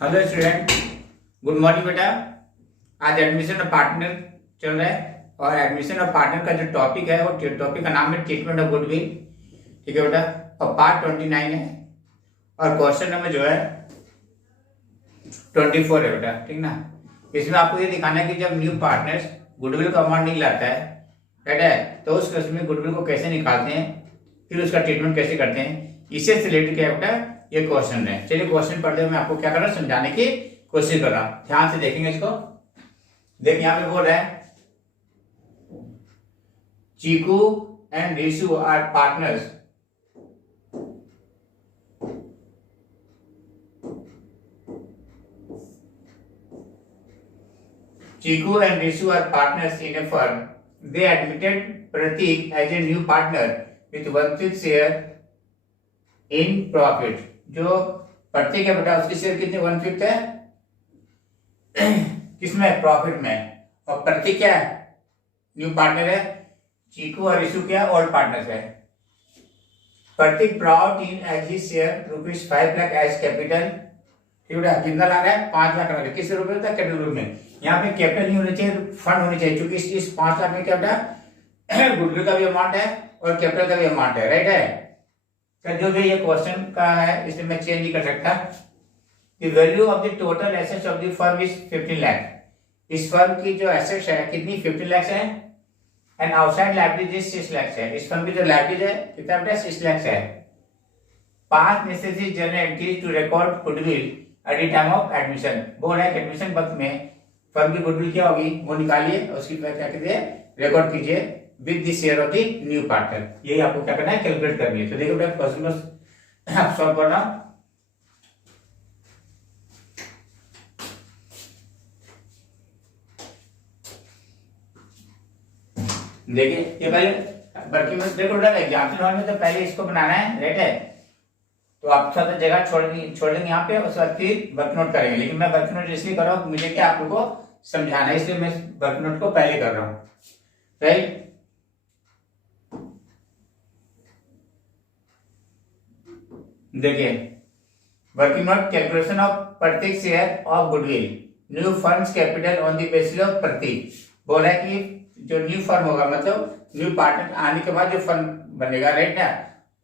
Hello student, good morning बेटा। आज admission of partner चल रहा है और एडमिशन ऑफ पार्टनर का जो टॉपिक है वो टॉपिक का नाम है ट्रीटमेंट ऑफ गुडविल। ठीक है बेटा, और पार्ट 29 है और क्वेश्चन नंबर जो है 24 है बेटा। ठीक ना, इसमें आपको ये दिखाना है कि जब न्यू पार्टनर्स गुडविल का अमाउंट नहीं लाता है, राइट है, तो उस केस में गुडविल को कैसे निकालते हैं, फिर उसका ट्रीटमेंट कैसे करते हैं, इससे रिलेटेड क्या है बेटा ये क्वेश्चन है। चलिए क्वेश्चन पढ़ते हुए मैं आपको क्या कर रहा हूं, समझाने की कोशिश कर रहा हूं। ध्यान से देखेंगे इसको। देखिए यहाँ पे बोल रहा है Chiku and Rishu are partners. Chiku and Rishu are partners in a firm. They admitted Pratik as a new partner with 1/5 share in profit। जो प्रतीक है बेटा उसकी शेयर कितनी 1/5 है किसमें, प्रॉफिट में। और प्रतीक क्या है, न्यू पार्टनर है। चीकू और रिशु क्या ओल्ड पार्टनर्स है। Pratik brought in as his share ₹5 lakh as capital. कितना ला रहा है, 5 लाख ला रहा है। किस रूप में था, कैपिटल रूप में। यहाँ पे कैपिटल नहीं होनी चाहिए, फंड होनी चाहिए, क्योंकि इस 5 लाख में क्या बेटा गुडविल का भी अमाउंट है और कैपिटल का भी अमाउंट है, राइट है। तो जो भी ये क्वेश्चन का है इसमें मैं चेंज नहीं कर सकता। The value of the total assets of the firm is 15 lakh. इस फर्म की जो एसेट्स है कितनी, 15 लाख है। एंड आउटसाइड लायबिलिटीज 6 लाख है। इस फर्म की जो लायबिलिटी है कितना बेटा, 6 लाख है। 5 necessary journal entries to record goodwill at the time of admission. बोल रहा है कि एडमिशन वक्त में फर्म की गुडविल क्या होगी वो निकालिए और उसकी क्या कीजिए, रिकॉर्ड कीजिए with the share of the new partner. यही आपको क्या करना है, कैलकुलेट करनी है। तो देखो बेटा क्वेश्चन को आप सॉल्व करना। देखिए ये पहले वर्किंग में देखो बेटा एग्जाम्पल हॉल में तो पहले इसको बनाना है, राइट है। तो आप थोड़ा जगह छोड़ देंगे यहाँ पे, उसके बाद फिर वर्क नोट करेंगे। लेकिन मैं वर्क नोट इसलिए कर रहा हूँ मुझे क्या आप लोगों को समझाना है, इसलिए मैं वर्क नोट को पहले कर रहा हूँ, राइट। देखिए वर्किंग नोट, कैलकुलेशन ऑफ प्रत्येक share of goodwill, new firm's capital on the basis of Pratik. बोला है कि जो न्यू फर्म होगा मतलब न्यू पार्टनर आने के बाद जो फर्म बनेगा, राइट ना,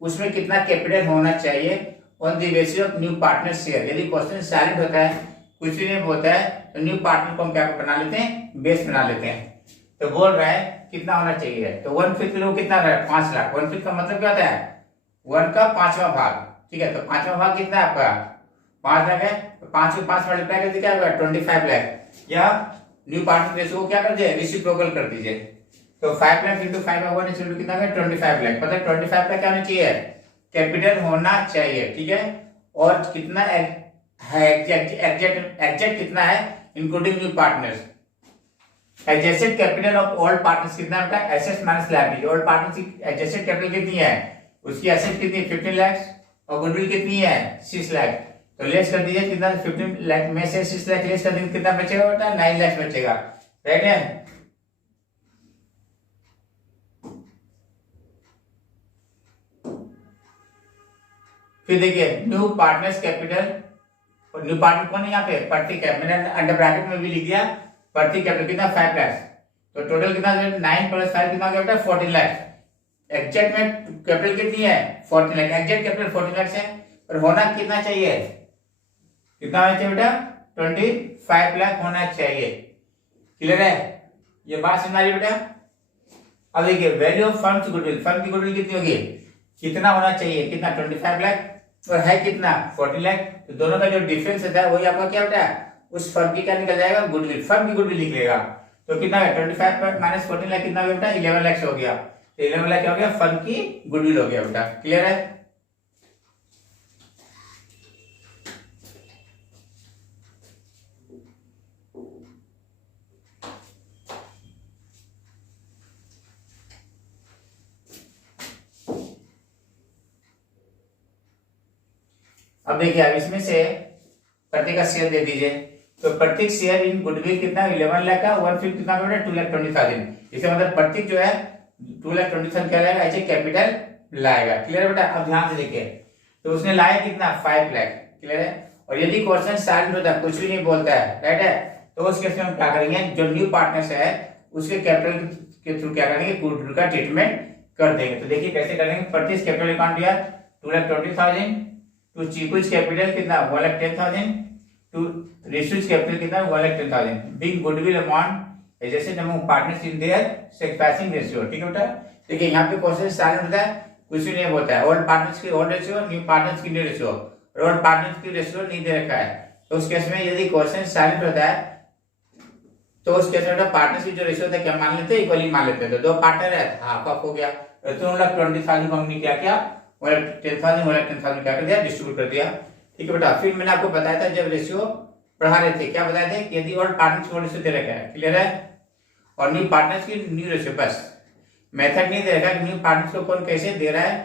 उसमें कितना कैपिटल होना चाहिए on the basis of new partner share. यदि क्वेश्चन साइलेंट होता है, कुछ भी नहीं होता है, तो न्यू पार्टनर को हम क्या बना लेते हैं, बेस बना लेते हैं। तो बोल रहा है कितना होना चाहिए, तो 1/5 कितना रहा है, 5 लाख। 1/5 का मतलब क्या होता है, 1 का 5वां भाग। ठीक है, तो 5वां भाग कितना है आपका, 5 लाख है। तो 5 को 5 मल्टीप्लाई कर दीजिए क्या होगा, 25 लाख। या न्यू पार्टनर रेशो को क्या कर दीजिए, रेसिप्रोकल कर दीजिए। तो 5 लाख इंटू 5 होगा, कितना है 25 लाख। मतलब 25 लाख क्या होना चाहिए, कैपिटल होना चाहिए। ठीक है, और कितना है एग्जैक्ट कितना है including new partners. Adjusted capital of old partners कितना होता है, assets minus liability. Old partners की एडजस्टेड कैपिटल कितनी है, उसकी एसेट कितनी 15 लाख और गुडविल कितनी है 6 लाख। तो लेस कर दीजिए कितना, 15 लाख में से 6 लाख लेस कर दीजिए, कितना बचेगा बेटा, 9 लाख बचेगा, राइट है। फिर देखिए न्यू पार्टनर्स कैपिटल, और न्यू पार्टनर कौन है यहाँ पे, प्रतीक है। मैंने अंडर ब्रैकेट में भी लिख दिया प्रतीक कैपिटल कितना 5 लाख। तो टोटल कितना 9 + 5 कितना हो गया बेटा 14 लाख। एग्जैक्ट में कैपिटल कितनी है 14 लाख, एग्जैक्ट कैपिटल 14 लाख है। और होना कितना चाहिए, कितना होना चाहिए बेटा 25 लाख होना चाहिए। क्लियर है, ये बात समझ आ रही बेटा। अब देखिए value of firms goodwill, firm की गुडविल कितनी होगी, कितना होना चाहिए, कितना 25 लाख और है कितना 14 लाख। तो दोनों का जो डिफरेंस होता है वही आपका क्या होता है, उस फर्म की क्या निकल जाएगा, गुडविल, फर्म की गुडविल लिख लेगा। तो कितना है 25 माइनस 14 लाख कितना हो गया बेटा 11 लाख हो गया। तो 11 लाख क्या हो गया, फर्म की गुडविल हो गया बेटा। क्लियर है। अब देखिए अब इसमें से प्रत्येक का शेयर दे दीजिए। तो प्रत्येक शेयर इन गुडविल कितना 11 लाख का, 1/5 कितना बेटा 2,20,000। इसका मतलब प्रत्येक जो है 2,20,000 क्या लाएगा, ऐसे कैपिटल लाएगा। क्लियर है बेटा। अब ध्यान से देखिए, तो उसने लाया कितना 5 लाख, क्लियर है। और यदि क्वेश्चन साइलेंट होता है, कुछ भी नहीं बोलता है, राइट है, तो उस केस में हम क्या करेंगे, जो न्यू पार्टनर्स है उसके कैपिटल के थ्रू क्या करेंगे, गुडविल का ट्रीटमेंट कर देंगे। तो देखिए कैसे करेंगे। प्रतीश कैपिटल अकाउंट दिया 2,20,000, टू चीकूज कैपिटल कितना 1,10,000, टू रिसुज कैपिटल कितना 1,10,000, बिग गुडविल अमाउंट जैसे partners in their sacrificing ratio. ठीक है बेटा, देखिए यहाँ पे क्वेश्चन साइलेंट होता है, कुछ भी नहीं बोलता है। ओल्ड पार्टनर्स की ओल्ड रेशियो, न्यू पार्टनर्स की न्यू रेशियो, ओल्ड पार्टनर्स की रेशियो नहीं दे रखा है। तो उस केस में यदि क्वेश्चन साइलेंट होता है तो उस केस में पार्टनर्स की जो रेशियो होता है क्या मान लेते हैं, इक्वली मान लेते हैं। तो दो पार्टनर है, हाफ ऑफ हो गया। तो 20,000 को हमने क्या किया, 10,000 क्या कर दिया, डिस्ट्रीब्यूट कर दिया। ठीक है बेटा, फिर मैंने आपको बताया था जब रेशियो पढ़ा रहे थे, क्या बताया थे, यदि ओल्ड पार्टनर्स की रेशियो दे रखा है, क्लियर है, और न्यू पार्टनर्स की न्यू रेशियो, बस मेथड नहीं दे रखा कि न्यू पार्टनर्स को कौन कैसे दे रहा है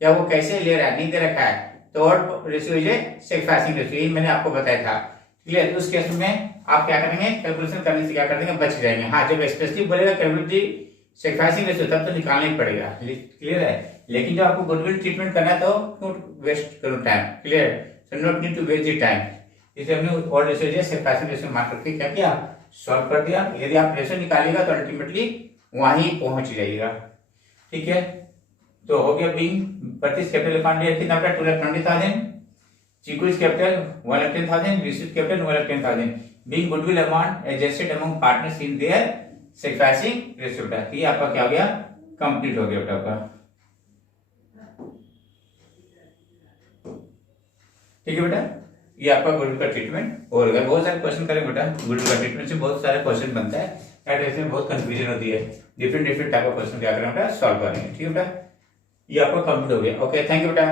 या वो कैसे ले रहा है, नहीं दे रखा है। तो ओल्ड रेशियो इज सेक्रिफाइसिंग रेशियो, यही मैंने आपको बताया था। क्लियर, उस केस में आप क्या करेंगे, कैलकुलेशन करने से क्या कर देंगे, बच जाएंगे। हाँ, जब स्पेसिफिक बोलेगा कैलकुलेटरी सेक्रिफाइसिंग रेशियो तब तो निकालना ही पड़ेगा, क्लियर है। लेकिन जब आपको गुडविल ट्रीटमेंट करना है तो क्यों वेस्ट करो time, clear, so not need to waste the time. इसलिए हमने ओल्ड रेशियो सेक्रिफाइसिंग रेशियो मान करके क्या किया, सॉल्व कर दिया। यदि आप रेशियो निकालिएगा तो अल्टीमेटली वहीं पहुंच जाइएगा। ठीक है, तो हो गया बिंग प्रतीश कैपिटल अकाउंट कितना बेटा 2,20,000, Chiku's capital 1,10,000, received capital 1,10,000, being goodwill amount adjusted among partners in their sacrificing ratio. बेटा ये आपका क्या हो गया, कंप्लीट हो गया बेटा आपका। ठीक है बेटा, ये आपका गुडविल का ट्रीटमेंट हो गया। बहुत सारे क्वेश्चन करें बेटा, गुडविल का ट्रीटमेंट से बहुत सारे क्वेश्चन बनता है, इसमें बहुत कंफ्यूजन होती है, डिफरेंट टाइप ऑफ क्वेश्चन क्या करें बेटा, सॉल्व करेंगे। ठीक है बेटा, ये आपका कंप्लीट हो गया। ओके, थैंक यू बेटा।